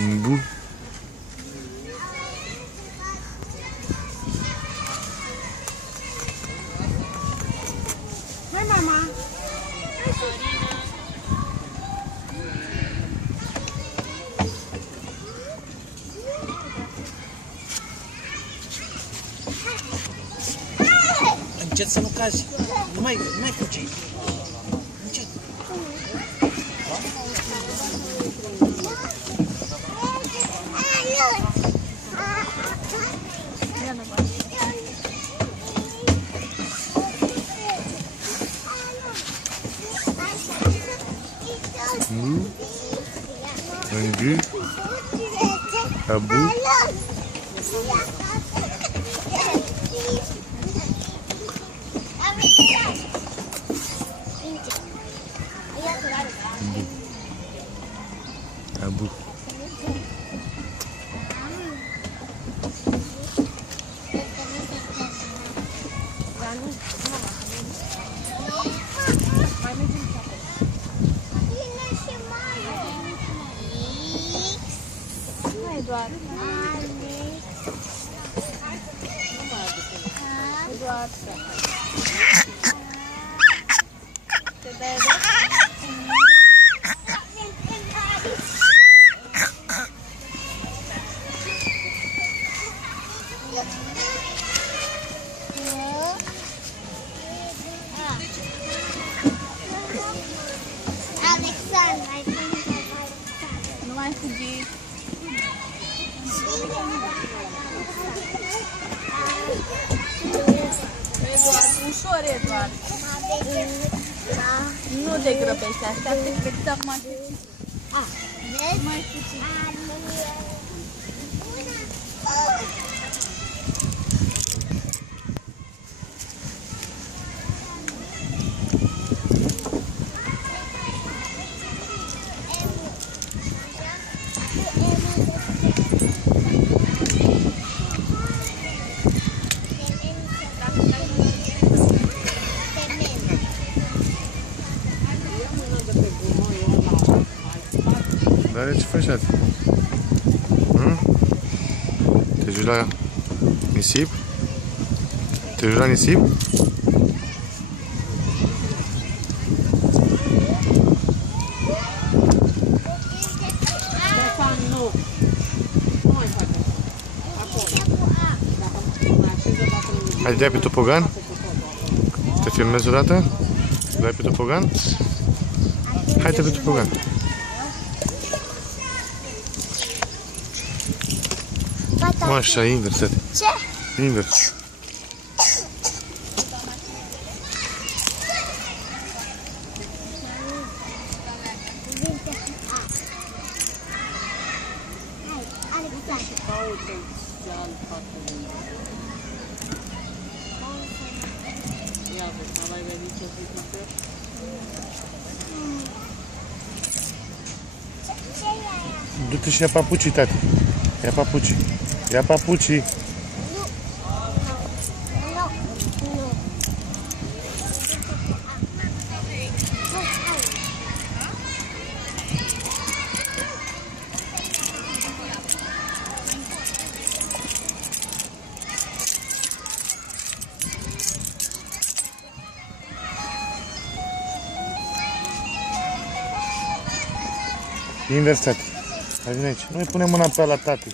Bu. Hai, mama. Încet să nu cazi. Nu mai fugi. Încet. Angu. Abu. Abu. Eduardo. Eduardo. Te deve. Nu mai fugi. Eduard, ușor, Eduard. Nu te grăbești, așteaptă că te acum mai puțin. Dar ce faci, tati? Te joci la nisip? Te joci la nisip? Hai, dai pe topogan? Te filmezi odată? Dai pe topogan? Hai, te pe topogan. Nu așa, invers, tati. Ce? Invers. Du-te și ia papucii, tati. Ia papucii. Ia papucii. Invers, tati. Hai, vine aici. Nu-i pune mâna pe ala, tati.